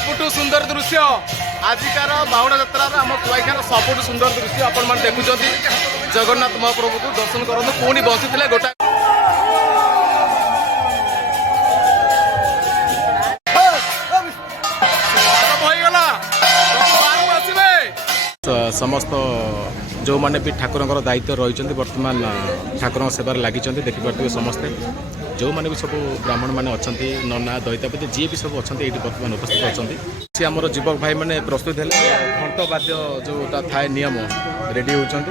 सबुठु सुंदर दृश्य आजिकार बाहुड़ा यात्रार आम कुआखार सबुठु सुंदर दृश्य आपण मैंने देखुं जगन्नाथ महाप्रभु को दर्शन करूँ पुणी बसी गोटा समस्त जो मैंने भी ठाकुर दायित्व रही बर्तमान ठाकुर सेवार लगी देखिपे समस्ते जो मैंने भी सब ब्राह्मण मैंने अच्छा नना दैतापति जी भी सब अच्छा ये बर्तमान उपस्थित अच्छा सी आम युवक भाई मैंने प्रस्तुत है घंट वाद्य जोटा थाए नियम रेडी होती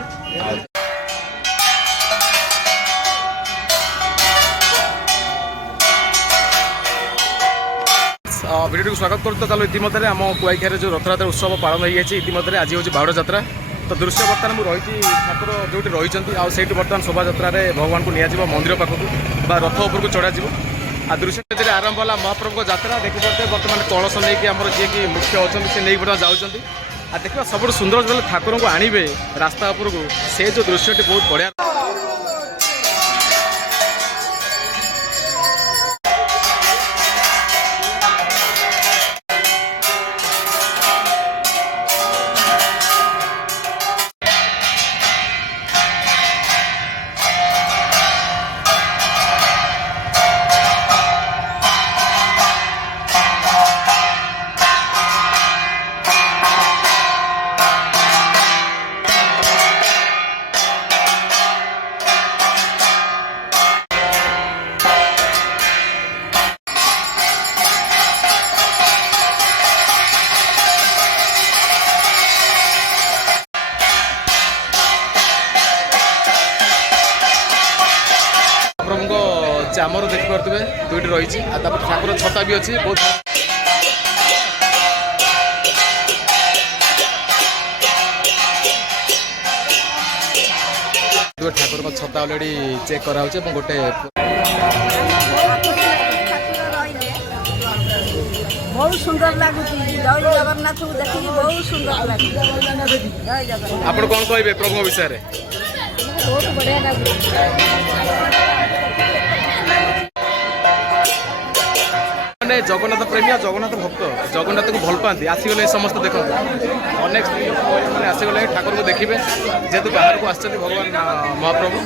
भिडियो को स्वागत करते चलो इतिमध्य आम कुआखार जो रथयात्रा उत्सव पालन हो इतिमध्य आज हूँ बाहुड़ा यात्रा तो दृश्य बर्तमान मुझे रही ठाकुर जो रही आठ बर्तमान शोभा यात्रा भगवान को निया मंदिर पाखक रथ उपर को चढ़ा आ दृश्य आरंभ है महाप्रभु यात्रा देखिपे बर्तमान कलश नहीं आम जी की मुख्य अच्छा से नहीं बर्तमान जाऊँगी आ देखा सब सुंदर जो ठाकुर को आणवे रास्ता उपरको से जो दृश्यटी बहुत बढ़िया चामर देखिपे दुईट रही ठाकुर छता भी अच्छी बहुत ठाकुर छता अलरेडी चेक करा गोटे बहुत सुंदर लगुच जय जगन्नाथ को देखिए बहुत सुंदर लगे जय जगन्नाथ आप कौन कहे प्रभु विषय में बहुत बढ़िया लगे जगन्नाथ प्रेमी जगन्नाथ भक्त जगन्नाथ को भल पाती आसीगले समस्त देखो अनेक स्त्री मैंने आसीगले ठाकुर को देखिए जेहेतु बाहर को आसते भगवान महाप्रभु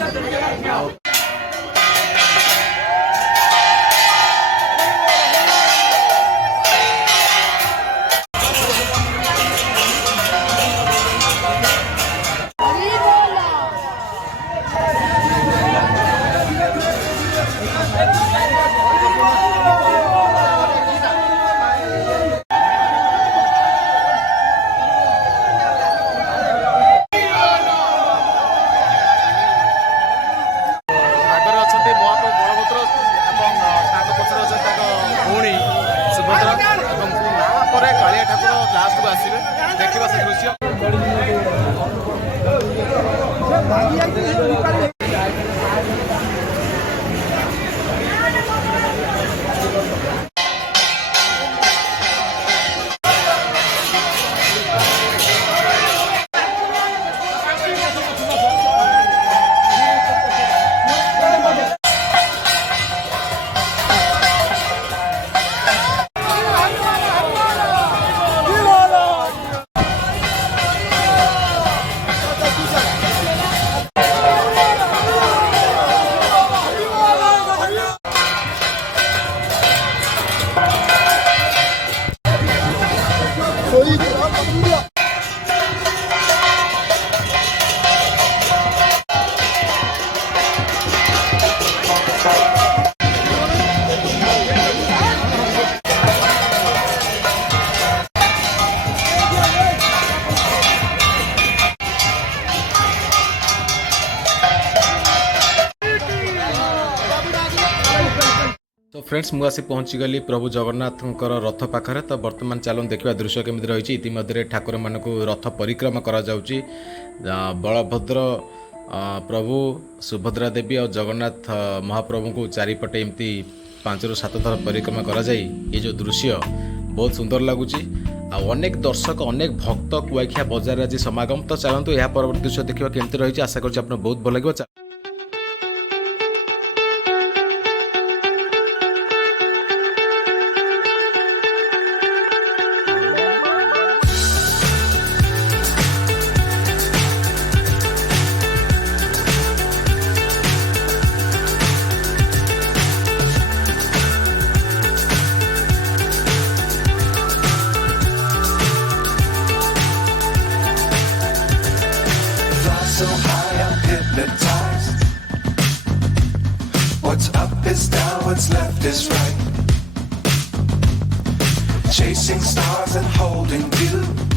कालिया ठाकुर लास्ट को आसवे देखा से दृश्य तो फ्रेंड्स मुझे आसी पहुँची गली प्रभु जगन्नाथ रथ पाखरे तो बर्तमान चलो देखा दृश्य केमी रही इतिमध्य ठाकुर मान रथ परिक्रमा करा जाउची बलभद्र प्रभु सुभद्रा देवी और जगन्नाथ महाप्रभु को चारिपटे एमती 5 ରୁ 7 थर परिक्रमा करा जाई ये जो दृश्य बहुत सुंदर लगुच अनेक दर्शक अनेक भक्त कुआखिया बजार आज समागम तो चलतु यह परवर्ती दृश्य देखा केमती रही आशा करुँच आपको बहुत भल लगे। is right. Chasing stars and holding you.